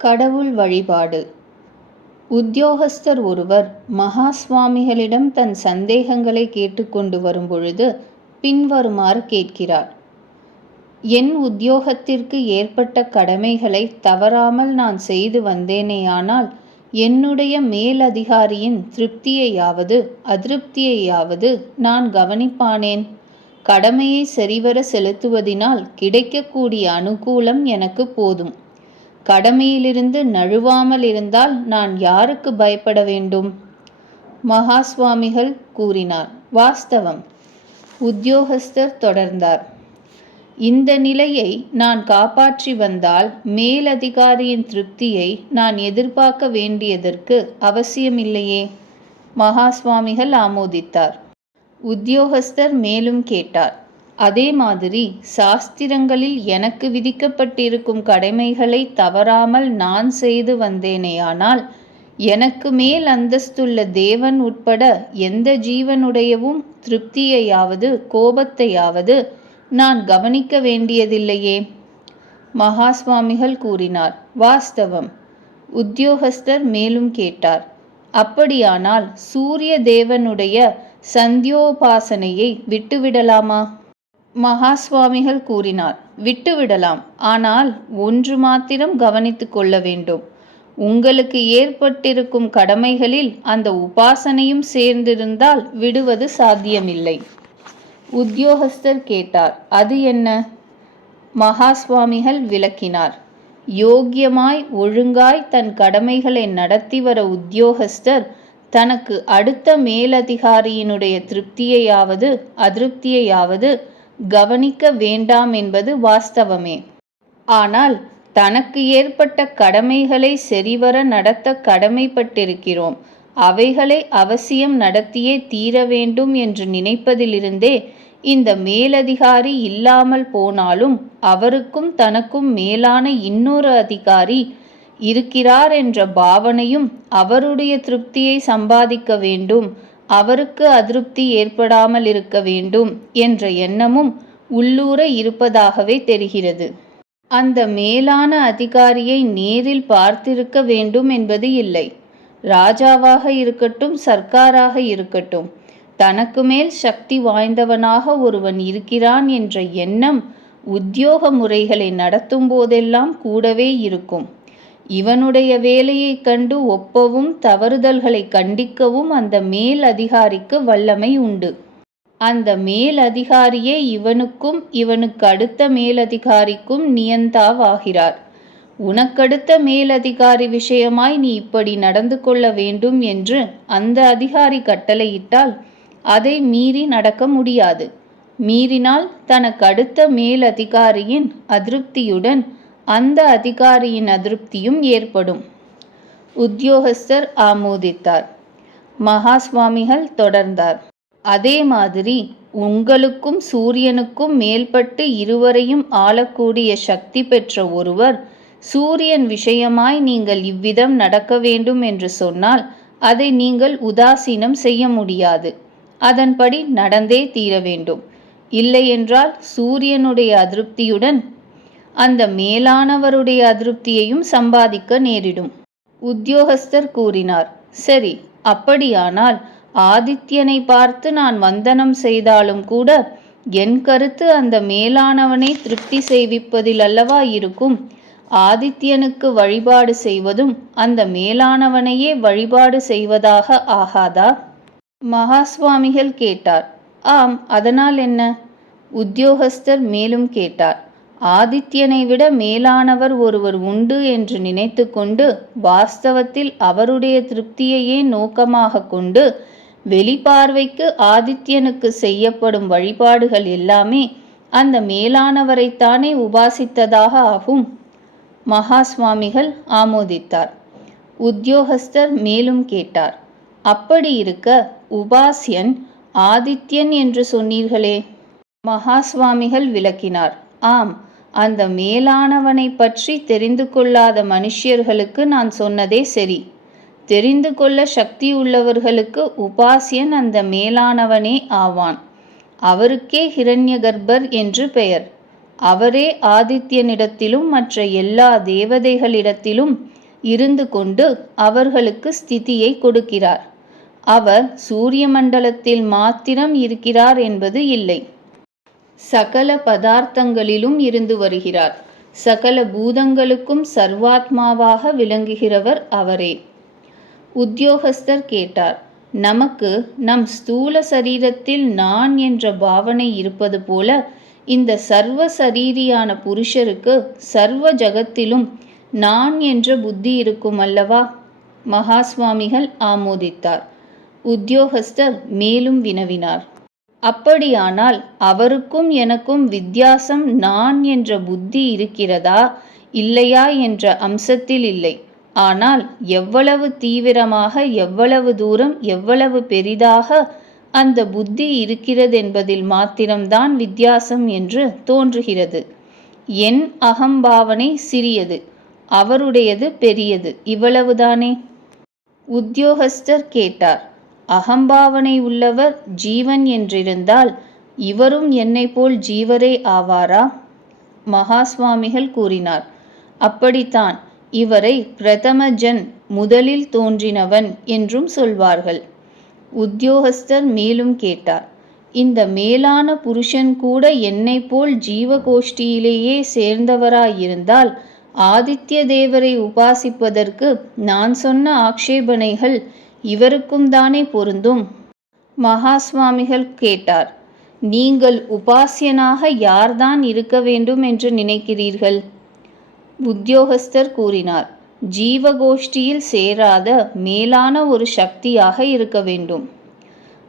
கடவுள் வழிபாடு. உத்தியோகஸ்தர் ஒருவர் மகா சுவாமிகளிடம் தன் சந்தேகங்களை கேட்டுக்கொண்டு வரும்பொழுது பின்வருமாறு கேட்கிறார். என் உத்தியோகத்திற்கு ஏற்பட்ட கடமைகளை தவறாமல் நான் செய்து வந்தேனேயானால் என்னுடைய மேலதிகாரியின் திருப்தியையாவது அதிருப்தியையாவது நான் கவனிப்பானேன். கடமையை சரிவர செலுத்துவதினால் கிடைக்கக்கூடிய அனுகூலம் எனக்கு போதும். கடமையிலிருந்து நழுவாமல் இருந்தால் நான் யாருக்கு பயப்பட வேண்டும்? மகா சுவாமிகள் கூறினார். வாஸ்தவம். உத்தியோகஸ்தர் தொடர்ந்தார். இந்த நிலையை நான் காப்பாற்றி வந்தால் மேலதிகாரியின் திருப்தியை நான் எதிர்பார்க்க வேண்டியதற்கு அவசியமில்லையே. மகா சுவாமிகள் ஆமோதித்தார். உத்தியோகஸ்தர் மேலும் கேட்டார். அதே மாதிரி சாஸ்திரங்களில் எனக்கு விதிக்கப்பட்டிருக்கும் கடமைகளை தவறாமல் நான் செய்து வந்தேனேயானால் எனக்கு மேல் அந்தஸ்துள்ள தேவன் உட்பட எந்த ஜீவனுடையவும் திருப்தியையாவது கோபத்தையாவது நான் கவனிக்க வேண்டியதில்லையே. மகா சுவாமிகள் கூறினார். வாஸ்தவம். உத்தியோகஸ்தர் மேலும் கேட்டார். அப்படியானால் சூரிய தேவனுடைய சந்தியோபாசனையை விட்டுவிடலாமா? மகா சுவாமிகள் கூறினார். விட்டுவிடலாம். ஆனால் ஒன்று மாத்திரம் கவனித்து கொள்ள வேண்டும். உங்களுக்கு ஏற்பட்டிருக்கும் கடமைகளில் அந்த உபாசனையும் சேர்ந்திருந்தால் விடுவது சாத்தியமில்லை. உத்தியோகஸ்தர் கேட்டார். அது என்ன? மகா சுவாமிகள் விளக்கினார். யோக்கியமாய் ஒழுங்காய் தன் கடமைகளை நடத்தி வர உத்தியோகஸ்தர் தனக்கு அடுத்த மேலதிகாரியினுடைய திருப்தியையாவது அதிருப்தியையாவது கவனிக்க வேண்டாம் என்பது வாஸ்தவமே. ஆனால் தனக்கு ஏற்பட்ட கடமைகளை சரிவர நடத்த கடமைப்பட்டிருக்கிறோம், அவைகளை அவசியம் நடத்தியே தீர வேண்டும் என்று நினைப்பதிலிருந்தே இந்த மேலதிகாரி இல்லாமல் போனாலும் அவருக்கும் தனக்கும் மேலான இன்னொரு அதிகாரி இருக்கிறார் என்ற பாவனையும், அவருடைய திருப்தியை சம்பாதிக்க வேண்டும், அவருக்கு அதிருப்தி ஏற்படாமல் இருக்க வேண்டும் என்ற எண்ணமும் உள்ளூர இருப்பதாகவே தெரிகிறது. அந்த மேலான அதிகாரியை நேரில் பார்த்திருக்க வேண்டும் என்பது இல்லை. ராஜாவாக இருக்கட்டும், சர்க்காராக இருக்கட்டும், தனக்கு மேல் சக்தி வாய்ந்தவனாக ஒருவன் இருக்கிறான் என்ற எண்ணம் உத்தியோக முறைகளை நடத்தும் போதெல்லாம் கூடவே இருக்கும். இவனுடைய வேலையை கண்டு ஒப்பவும் தவறுதல்களை கண்டிக்கவும் அந்த மேல் அதிகாரிக்கு வல்லமை உண்டு. அந்த மேல் அதிகாரியே இவனுக்கும் இவனுக்கு அடுத்த மேலதிகாரிக்கும் நியந்தாவாகிறார். உனக்கடுத்த மேலதிகாரி விஷயமாய் நீ இப்படி நடந்து கொள்ள வேண்டும் என்று அந்த அதிகாரி கட்டளையிட்டால் அதை மீறி நடக்க முடியாது. மீறினால் தனக்கு அடுத்த மேலதிகாரியின் அதிருப்தியுடன் அந்த அதிகாரியின் அதிருப்தியும் ஏற்படும். உத்தியோகஸ்தர் ஆமோதித்தார். மகா சுவாமிகள் தொடர்ந்தார். அதே மாதிரி உங்களுக்கும் சூரியனுக்கும் மேல்பட்டு இருவரையும் ஆளக்கூடிய சக்தி பெற்ற ஒருவர் சூரியன் விஷயமாய் நீங்கள் இவ்விதம் நடக்க வேண்டும் என்று சொன்னால் அதை நீங்கள் உதாசீனம் செய்ய முடியாது. அதன்படி நடந்தே தீர வேண்டும். இல்லையென்றால் சூரியனுடைய அதிருப்தியுடன் அந்த மேலானவருடைய அதிருப்தியையும் சம்பாதிக்க நேரிடும். உத்தியோகஸ்தர் கூறினார். சரி, அப்படியானால் ஆதித்யனை பார்த்து நான் வந்தனம் செய்தாலும் கூட என் கருத்து அந்த மேலானவனை திருப்தி செய்விப்பதில் அல்லவா இருக்கும். ஆதித்யனுக்கு வழிபாடு செய்வதும் அந்த மேலானவனையே வழிபாடு செய்வதாக ஆகாதா? மகா சுவாமிகள் கேட்டார். ஆம், அதனால் என்ன? உத்தியோகஸ்தர் மேலும் கேட்டார். ஆதித்யனை விட மேலானவர் ஒருவர் உண்டு என்று நினைத்து கொண்டு வாஸ்தவத்தில் அவருடைய திருப்தியையே நோக்கமாக கொண்டு வெளிப்பார்வைக்கு ஆதித்யனுக்கு செய்யப்படும் வழிபாடுகள் எல்லாமே அந்த மேலானவரைத்தானே உபாசித்ததாக ஆகும். மகா சுவாமிகள் ஆமோதித்தார். உத்தியோகஸ்தர் மேலும் கேட்டார். அப்படி இருக்க உபாசியன் ஆதித்யன் என்று சொன்னீர்களே? மகா சுவாமிகள் விளக்கினார். ஆம், அந்த மேலானவனை பற்றி தெரிந்து கொள்ளாத மனுஷியர்களுக்கு நான் சொன்னதே சரி. தெரிந்து கொள்ள சக்தி உள்ளவர்களுக்கு உபாசியன் அந்த மேலானவனே ஆவான். அவருக்கே ஹிரண்ய கர்ப்பர் என்று பெயர். அவரே ஆதித்யனிடத்திலும் மற்ற எல்லா தேவதைகளிடத்திலும் இருந்து கொண்டு அவர்களுக்கு ஸ்திதியை கொடுக்கிறார். அவர் சூரிய மண்டலத்தில் மாத்திரம் இருக்கிறார் என்பது இல்லை. சகல பதார்த்தங்களிலும் இருந்து வருகிறார். சகல பூதங்களுக்கும் சர்வாத்மாவாக விளங்குகிறவர் அவரே. உத்தியோகஸ்தர் கேட்டார், நமக்கு நம் ஸ்தூல சரீரத்தில் நான் என்ற பாவனை இருப்பது போல இந்த சர்வ சரீரியான புருஷருக்கு சர்வ ஜகத்திலும் நான் என்ற புத்தி இருக்கும் அல்லவா? மகாஸ்வாமிகள் ஆமோதித்தார். உத்தியோகஸ்தர் மேலும் வினவினார், அப்படியானால் அவருக்கும் எனக்கும் வித்தியாசம் நான் என்ற புத்தி இருக்கிறதா இல்லையா என்ற அம்சத்தில் இல்லை. ஆனால் எவ்வளவு தீவிரமாக, எவ்வளவு தூரம், எவ்வளவு பெரிதாக அந்த புத்தி இருக்கிறதென்பதில் மாத்திரம்தான் வித்தியாசம் என்று தோன்றுகிறது. என் அகம்பாவனை சிறியது, அவருடையது பெரியது, இவ்வளவுதானே? உத்தியோகஸ்தர் கேட்டார், அகம்பாவனை உள்ளவர் ஜீவன் என்றிருந்தால் இவரும் என்னை போல் ஜீவரே ஆவாரா? மகாஸ்வாமிகள் கூறினார், அப்படித்தான். இவரை பிரதம ஜன், முதலில் தோன்றினவன் என்றும் சொல்வார்கள். உத்தியோகஸ்தர் மேலும் கேட்டார், இந்த மேலான புருஷன் கூட என்னை போல் ஜீவகோஷ்டியிலேயே சேர்ந்தவராயிருந்தால் ஆதித்ய தேவரை உபாசிப்பதற்கு நான் சொன்ன ஆக்ஷேபனைகள் இவருக்கும் தானே பொருந்தும்? மகாஸ்வாமிகள் கேட்டார், நீங்கள் உபாசியனாக யார்தான் இருக்க வேண்டும் என்று நினைக்கிறீர்கள்? உத்தியோகஸ்தர் கூறினார், ஜீவகோஷ்டியில் சேராத மேலான ஒரு சக்தியாக இருக்க வேண்டும்.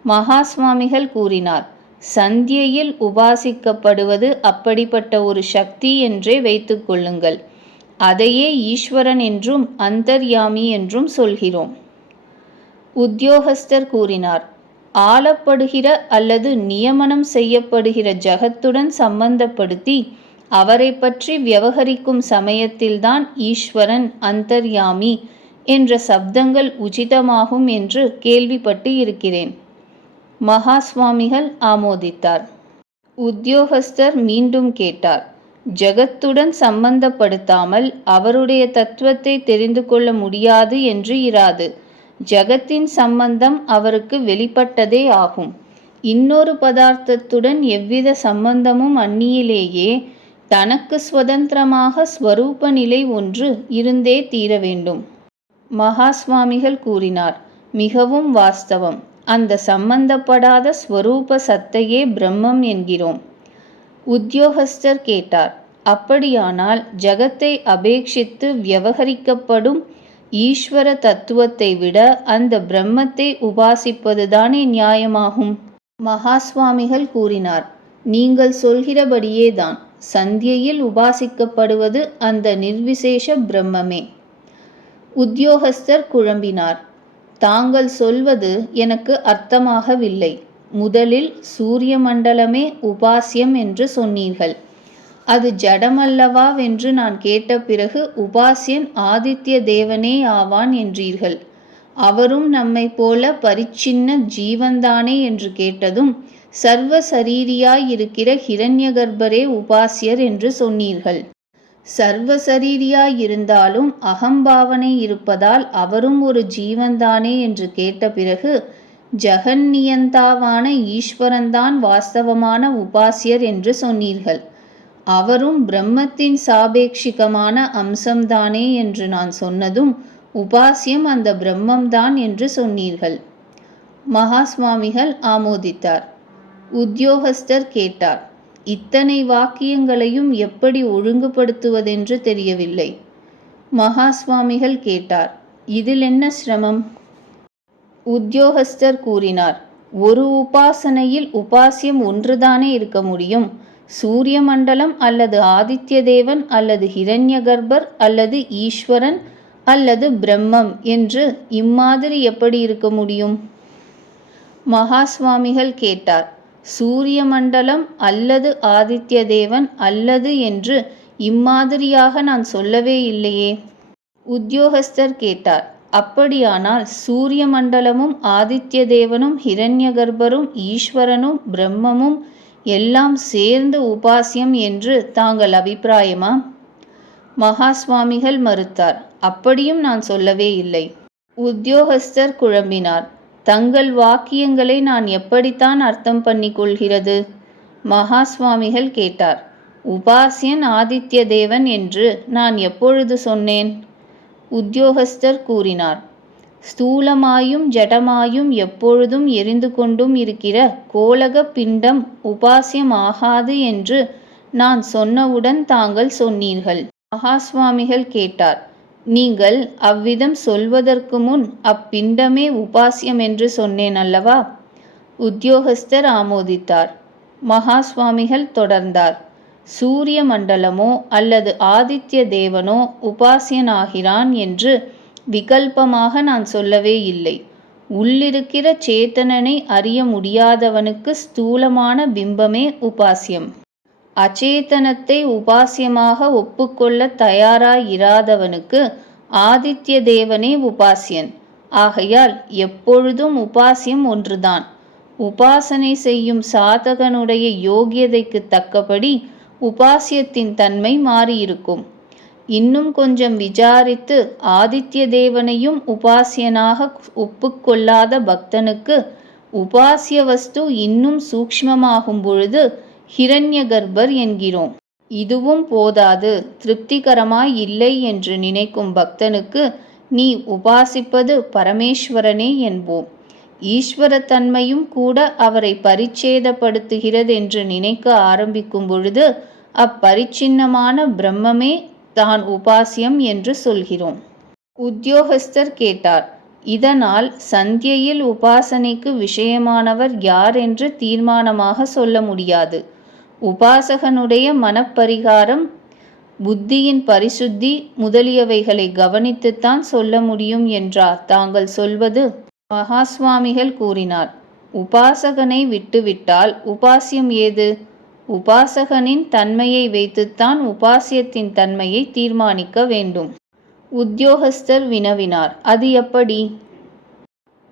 மகாஸ்வாமிகள் கூறினார், சந்தியையில் உபாசிக்கப்படுவது அப்படிப்பட்ட ஒரு சக்தி என்றே வைத்துக் கொள்ளுங்கள். அதையே ஈஸ்வரன் என்றும் அந்தர்யாமி என்றும் சொல்கிறோம். உத்தியோகஸ்தர் கூறினார், ஆளப்படுகிற அல்லது நியமனம் செய்யப்படுகிற ஜகத்துடன் சம்பந்தப்படுத்தி அவரை பற்றி விவகரிக்கும் சமயத்தில்தான் ஈஸ்வரன், அந்தர்யாமி என்ற சப்தங்கள் உச்சிதமாகும் என்று கேள்விப்பட்டு இருக்கிறேன். மகாஸ்வாமிகள் ஆமோதித்தார். உத்தியோகஸ்தர் மீண்டும் கேட்டார், ஜகத்துடன் சம்பந்தப்படுத்தாமல் அவருடைய தத்துவத்தை தெரிந்து கொள்ள முடியாது என்று இராது. ஜகத்தின் சம்பந்தம் அவருக்கு வெளிப்பட்டதே ஆகும். இன்னொரு பதார்த்தத்துடன் எவ்வித சம்பந்தமும் அந்நியிலேயே தனக்கு சுதந்திரமாக ஸ்வரூப நிலை ஒன்று இருந்தே தீர வேண்டும். மகாஸ்வாமிகள் கூறினார், மிகவும் வாஸ்தவம். அந்த சம்பந்தப்படாத ஸ்வரூப சத்தையே பிரம்மம் என்கிறோம். உத்தியோகஸ்தர் கேட்டார், அப்படியானால் ஜகத்தை அபேட்சித்து விவகரிக்கப்படும் ஈஸ்வர தத்துவத்தை விட அந்த பிரம்மத்தை உபாசிப்பதுதானே நியாயமாகும்? மகாஸ்வாமிகள் கூறினார், நீங்கள் சொல்கிறபடியேதான். சந்தியையில் உபாசிக்கப்படுவது அந்த நிர்விசேஷ பிரம்மமே. உத்தியோகஸ்தர் குழம்பினார், தாங்கள் சொல்வது எனக்கு அர்த்தமாகவில்லை. முதலில் சூரிய மண்டலமே உபாசியம் என்று சொன்னீர்கள். அது ஜடமல்லவாவென்று நான் கேட்ட பிறகு உபாசியன் ஆதித்ய தேவனே ஆவான் என்றீர்கள். அவரும் நம்மை போல பரிச்சின்ன ஜீவன்தானே என்று கேட்டதும் சர்வ சரீரியாயிருக்கிற ஹிரண்யகர்பரே உபாசியர் என்று சொன்னீர்கள். சர்வ சரீரியாயிருந்தாலும் அகம்பாவனை இருப்பதால் அவரும் ஒரு ஜீவன்தானே என்று கேட்ட பிறகு ஜெகன்னியந்தாவான ஈஸ்வரன்தான் வாஸ்தவமான உபாசியர் என்று சொன்னீர்கள். அவரும் பிரம்மத்தின் சாபேட்சிகமான அம்சம்தானே என்று நான் சொன்னதும் உபாசியம் அந்த பிரம்மம்தான் என்று சொன்னீர்கள். மகாஸ்வாமிகள் ஆமோதித்தார். உத்தியோகஸ்தர் கேட்டார், இத்தனை வாக்கியங்களையும் எப்படி ஒழுங்குபடுத்துவதென்று தெரியவில்லை. மகாஸ்வாமிகள் கேட்டார், இதில் என்ன சிரமம்? உத்தியோகஸ்தர் கூறினார், ஒரு உபாசனையில் உபாசியம் ஒன்றுதானே இருக்க முடியும். சூரிய மண்டலம் அல்லது ஆதித்ய தேவன் அல்லது ஹிரண்யகர்பர் அல்லது ஈஸ்வரன் அல்லது பிரம்மம் என்று இம்மாதிரி எப்படி இருக்க முடியும்? மகாஸ்வாமிகள் கேட்டார், சூரிய மண்டலம் அல்லது ஆதித்ய தேவன் அல்லது என்று இம்மாதிரியாக நான் சொல்லவே இல்லையே. உத்தியோகஸ்தர் கேட்டார், அப்படியானால் சூரிய மண்டலமும் ஆதித்ய தேவனும் ஹிரண்யகர்பரும் ஈஸ்வரனும் பிரம்மமும் எல்லாம் சேர்ந்து உபாசியம் என்று தாங்கள் அபிப்பிராயமா? மகா சுவாமிகள் மறுத்தார். அப்படியும் நான் சொல்லவே இல்லை. உத்தியோகஸ்தர் குழம்பினார். தங்கள் வாக்கியங்களை நான் எப்படித்தான் அர்த்தம் பண்ணிக் கொள்கிறது? மகா சுவாமிகள் கேட்டார். உபாசியன் ஆதித்ய தேவன் என்று நான் எப்பொழுது சொன்னேன்? உத்தியோகஸ்தர் கூறினார். ஸ்தூலமாயும் ஜடமாயும் எப்பொழுதும் எரிந்து கொண்டும் இருக்கிற கோலக பிண்டம் உபாசியம் ஆகாது என்று நான் சொன்னவுடன் தாங்கள் சொன்னீர்கள். மகா சுவாமிகள் கேட்டார். நீங்கள் அவ்விதம் சொல்வதற்கு முன் அப்பிண்டமே உபாசியம் என்று சொன்னேன் அல்லவா? உத்தியோகஸ்தர் ஆமோதித்தார். மகா சுவாமிகள் தொடர்ந்தார். சூரிய மண்டலமோ அல்லது ஆதித்ய தேவனோ உபாசியனாகிறான் என்று விகல்பமாக நான் சொல்லவே இல்லை. உள்ளிருக்கிற சேத்தனனை அறிய முடியாதவனுக்கு ஸ்தூலமான பிம்பமே உபாசியம். அச்சேதனத்தை உபாசியமாக ஒப்புக்கொள்ள தயாராயிராதவனுக்கு ஆதித்ய தேவனே உபாசியன். ஆகையால் எப்பொழுதும் உபாசியம் ஒன்றுதான். உபாசனை செய்யும் சாதகனுடைய யோகியதைக்கு தக்கபடி உபாசியத்தின் தன்மை மாறியிருக்கும். இன்னும் கொஞ்சம் விசாரித்து ஆதித்ய தேவனையும் உபாசியனாக ஒப்புக்கொள்ளாத பக்தனுக்கு உபாசிய வஸ்து இன்னும் சூக்ஷ்மமாகும் பொழுது ஹிரண்ய கர்ப்பர் என்கிறோம். இதுவும் போதாது, திருப்திகரமாய் இல்லை என்று நினைக்கும் பக்தனுக்கு நீ உபாசிப்பது பரமேஸ்வரனே என்போம். ஈஸ்வரத்தன்மையும் கூட அவரை பரிச்சேதப்படுத்துகிறது என்று நினைக்க ஆரம்பிக்கும் பொழுது அப்பரிச்சின்னமான பிரம்மமே தான் உபாசியம் என்று சொல்கிறோம். உத்தியோகஸ்தர் கேட்டார். இதனால் சந்தியையில் உபாசனைக்கு விஷயமானவர் யார் என்று தீர்மானமாக சொல்ல முடியாது. உபாசகனுடைய மனப்பரிகாரம், புத்தியின் பரிசுத்தி முதலியவைகளை கவனித்துத்தான் சொல்ல முடியும் என்றார் தாங்கள் சொல்வது? மகா சுவாமிகள் கூறினார். உபாசகனை விட்டுவிட்டால் உபாசியம் ஏது? உபாசகனின் தன்மையை வைத்துத்தான் உபாசியத்தின் தன்மையை தீர்மானிக்க வேண்டும். உத்தியோகஸ்தர் வினவினார். அது எப்படி?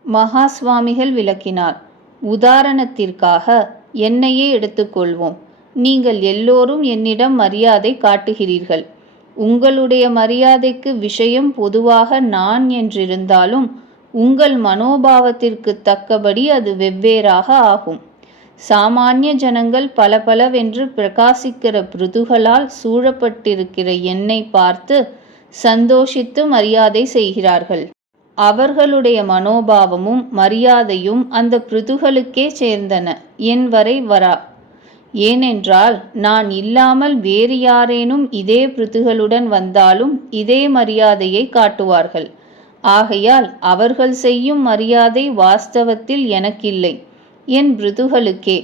மகா சுவாமிகள் விளக்கினார். உதாரணத்திற்காக என்னையே எடுத்துக்கொள்வோம். நீங்கள் எல்லோரும் என்னிடம் மரியாதை காட்டுகிறீர்கள். உங்களுடைய மரியாதைக்கு விஷயம் பொதுவாக நான் என்றிருந்தாலும் உங்கள் மனோபாவத்திற்கு தக்கபடி அது வெவ்வேறாக ஆகும். சாமானிய ஜனங்கள் பலபலவென்று பிரகாசிக்கிற பிருதுகளால் சூழப்பட்டிருக்கிற என்னை பார்த்து சந்தோஷித்து மரியாதை செய்கிறார்கள். அவர்களுடைய மனோபாவமும் மரியாதையும் அந்த பிருதுகளுக்கே சேர்ந்தன, என் வரை வரா. ஏனென்றால் நான் இல்லாமல் வேறு யாரேனும் இதே பிருதுகளுடன் வந்தாலும் இதே மரியாதையை காட்டுவார்கள். ஆகையால் அவர்கள் செய்யும் மரியாதை வாஸ்தவத்தில் எனக்கில்லை, என் பிருதுகளுக்கே.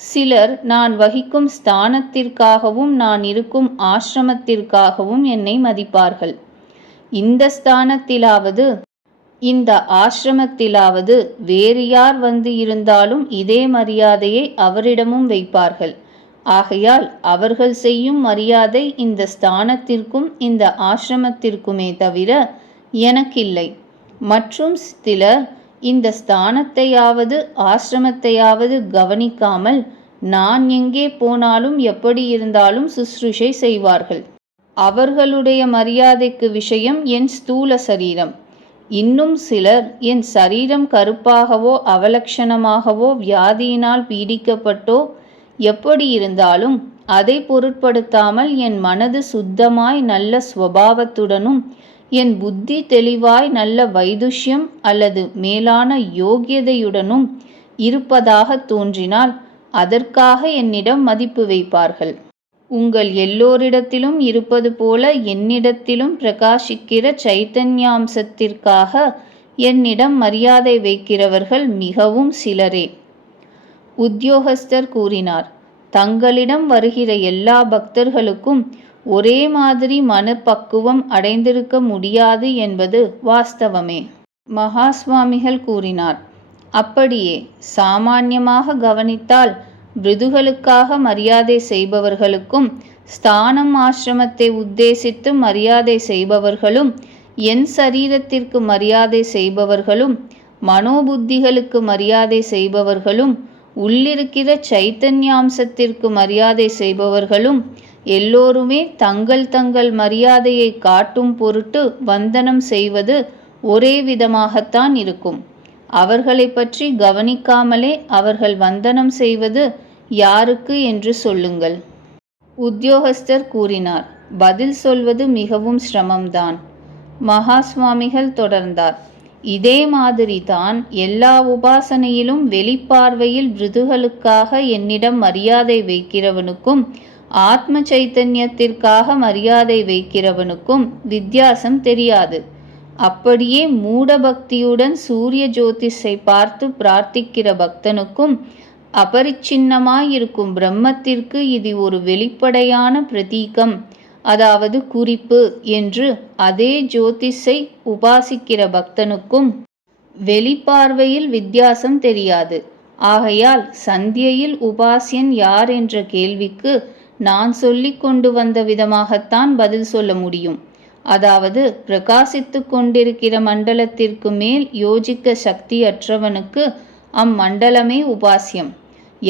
சிலர் நான் வகிக்கும் ஸ்தானத்திற்காகவும் நான் இருக்கும் ஆசிரமத்திற்காகவும் என்னை மதிப்பார்கள். இந்த ஸ்தானத்திலாவது இந்த ஆசிரமத்திலாவது வேறு யார் வந்து இருந்தாலும் இதே மரியாதையை அவரிடமும் வைப்பார்கள். ஆகையால் அவர்கள் செய்யும் மரியாதை இந்த ஸ்தானத்திற்கும் இந்த ஆசிரமத்திற்குமே தவிர எனக்கில்லை. மற்றும் சிலர் இந்த ஸ்தானத்தையாவது ஆசிரமத்தையாவது கவனிக்காமல் நான் எங்கே போனாலும் எப்படி இருந்தாலும் சுஷ்ரூஷை செய்வார்கள். அவர்களுடைய மரியாதைக்கு விஷயம் என் ஸ்தூல சரீரம். இன்னும் சிலர் என் சரீரம் கருப்பாகவோ அவலட்சணமாகவோ வியாதியினால் பீடிக்கப்பட்டோ எப்படி இருந்தாலும் அதை பொருட்படுத்தாமல் என் மனது சுத்தமாய் நல்ல ஸ்வபாவத்துடனும் என் புத்தி தெளிவாய் நல்ல வைதுஷ்யம் அல்லது மேலான யோகியதையுடனும் இருப்பதாக தோன்றினால் அதற்காக என்னிடம் மதிப்பு வைப்பார்கள். உங்கள் எல்லோரிடத்திலும் இருப்பது போல என்னிடத்திலும் பிரகாசிக்கிற சைத்தன்யாம்சத்திற்காக என்னிடம் மரியாதை வைக்கிறவர்கள் மிகவும் சிலரே. உத்தியோகஸ்தர் கூறினார். தங்களிடம் வருகிற எல்லா பக்தர்களுக்கும் ஒரே மாதிரி மனப்பக்குவம் அடைந்திருக்க முடியாது என்பது வாஸ்தவமே. மகா சுவாமிகள் கூறினார். அப்படியே சாமான்யமாக கவனித்தால் பிருதுகளுக்காக மரியாதை செய்பவர்களுக்கும் ஸ்தானம் ஆசிரமத்தை உத்தேசித்து மரியாதை செய்பவர்களும் என் சரீரத்திற்கு மரியாதை செய்பவர்களும் மனோபுத்திகளுக்கு மரியாதை செய்பவர்களும் உள்ளிருக்கிற சைத்தன்யாம்சத்திற்கு மரியாதை செய்பவர்களும் எல்லோருமே தங்கள் தங்கள் மரியாதையை காட்டும் பொருட்டு வந்தனம் செய்வது ஒரே விதமாகத்தான் இருக்கும். அவர்களை பற்றி கவனிக்காமலே அவர்கள் வந்தனம் செய்வது யாருக்கு என்று சொல்லுங்கள். உத்தியோகஸ்தர் கூறினார். பதில் சொல்வது மிகவும் சிரமம்தான். மகா சுவாமிகள் தொடர்ந்தார். இதே மாதிரி தான் எல்லா உபாசனையிலும் வெளிப்பார்வையில் விருதுகளுக்காக என்னிடம் மரியாதை வைக்கிறவனுக்கும் ஆத்ம சைத்தன்யத்திற்காக மரியாதை வைக்கிறவனுக்கும் வித்தியாசம் தெரியாது. அப்படியே மூட பக்தியுடன் சூரிய ஜோதிஷை பார்த்து பிரார்த்திக்கிற பக்தனுக்கும் அபரிச்சின்னமாயிருக்கும் பிரம்மத்திற்கு இது ஒரு வெளிப்படையான பிரதீகம், அதாவது குறிப்பு என்று அதே ஜோதிஷை உபாசிக்கிற பக்தனுக்கும் வெளிப்பார்வையில் வித்தியாசம் தெரியாது. ஆகையால் சந்தியையில் உபாசியன் யார் என்ற கேள்விக்கு நான் சொல்லிக் கொண்டு வந்த விதமாகத்தான் பதில் சொல்ல முடியும். அதாவது பிரகாசித்து கொண்டிருக்கிற மண்டலத்திற்கு மேல் யோசிக்க சக்தி அற்றவனுக்கு அம்மண்டலமே உபாசியம்.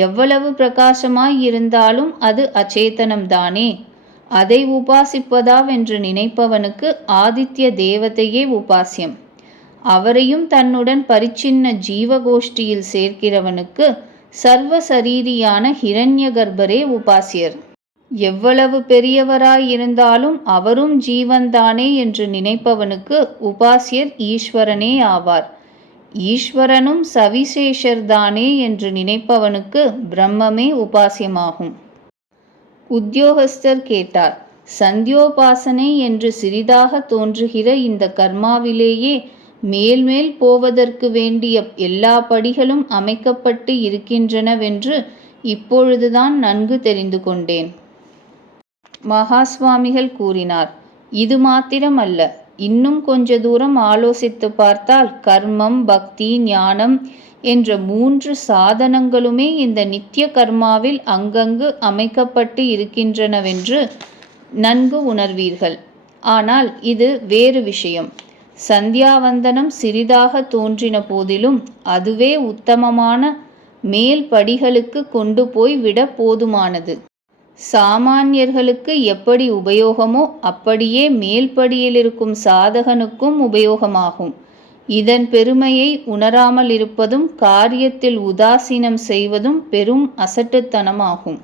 எவ்வளவு பிரகாசமாய் இருந்தாலும் அது அச்சேதனம்தானே. அதை உபாசிப்பதாவென்று நினைப்பவனுக்கு ஆதித்ய தேவதையே உபாசியம். அவரையும் தன்னுடன் பரிச்சின்ன ஜீவகோஷ்டியில் சேர்க்கிறவனுக்கு சர்வசரீரியான ஹிரண்ய கர்ப்பரே உபாசியர். எவ்வளவு பெரியவராயிருந்தாலும் அவரும் ஜீவன்தானே என்று நினைப்பவனுக்கு உபாசியர் ஈஸ்வரனே ஆவார். ஈஸ்வரனும் சவிசேஷர்தானே என்று நினைப்பவனுக்கு பிரம்மமே உபாசியமாகும். உத்தியோகஸ்தர் கேட்டார். சந்தியோபாசனை என்று சிறிதாக தோன்றுகிற இந்த கர்மாவிலேயே மேல்மேல் போவதற்கு வேண்டிய எல்லா படிகளும் அமைக்கப்பட்டு இருக்கின்றனவென்று இப்பொழுதுதான் நன்கு தெரிந்து கொண்டேன். மகா சுவாமிகள் கூறினார். இது மாத்திரமல்ல, இன்னும் கொஞ்ச தூரம் ஆலோசித்து பார்த்தால் கர்மம், பக்தி, ஞானம் என்ற 3 சாதனங்களுமே இந்த நித்திய கர்மாவில் அங்கங்கு அமைக்கப்பட்டு இருக்கின்றனவென்று நன்கு உணர்வீர்கள். ஆனால் இது வேறு விஷயம். சந்தியாவந்தனம் சிறிதாக தோன்றின போதிலும் அதுவே உத்தமமான மேல் படிகளுக்கு கொண்டு போய் விட போதுமானது. சாமானியர்களுக்கு எப்படி உபயோகமோ அப்படியே மேல்படியில் இருக்கும் சாதகனுக்கும் உபயோகமாகும். இதன் பெருமையை உணராமல் இருப்பதும் காரியத்தில் உதாசீனம் செய்வதும் பெரும் அசட்டுத்தனமாகும்.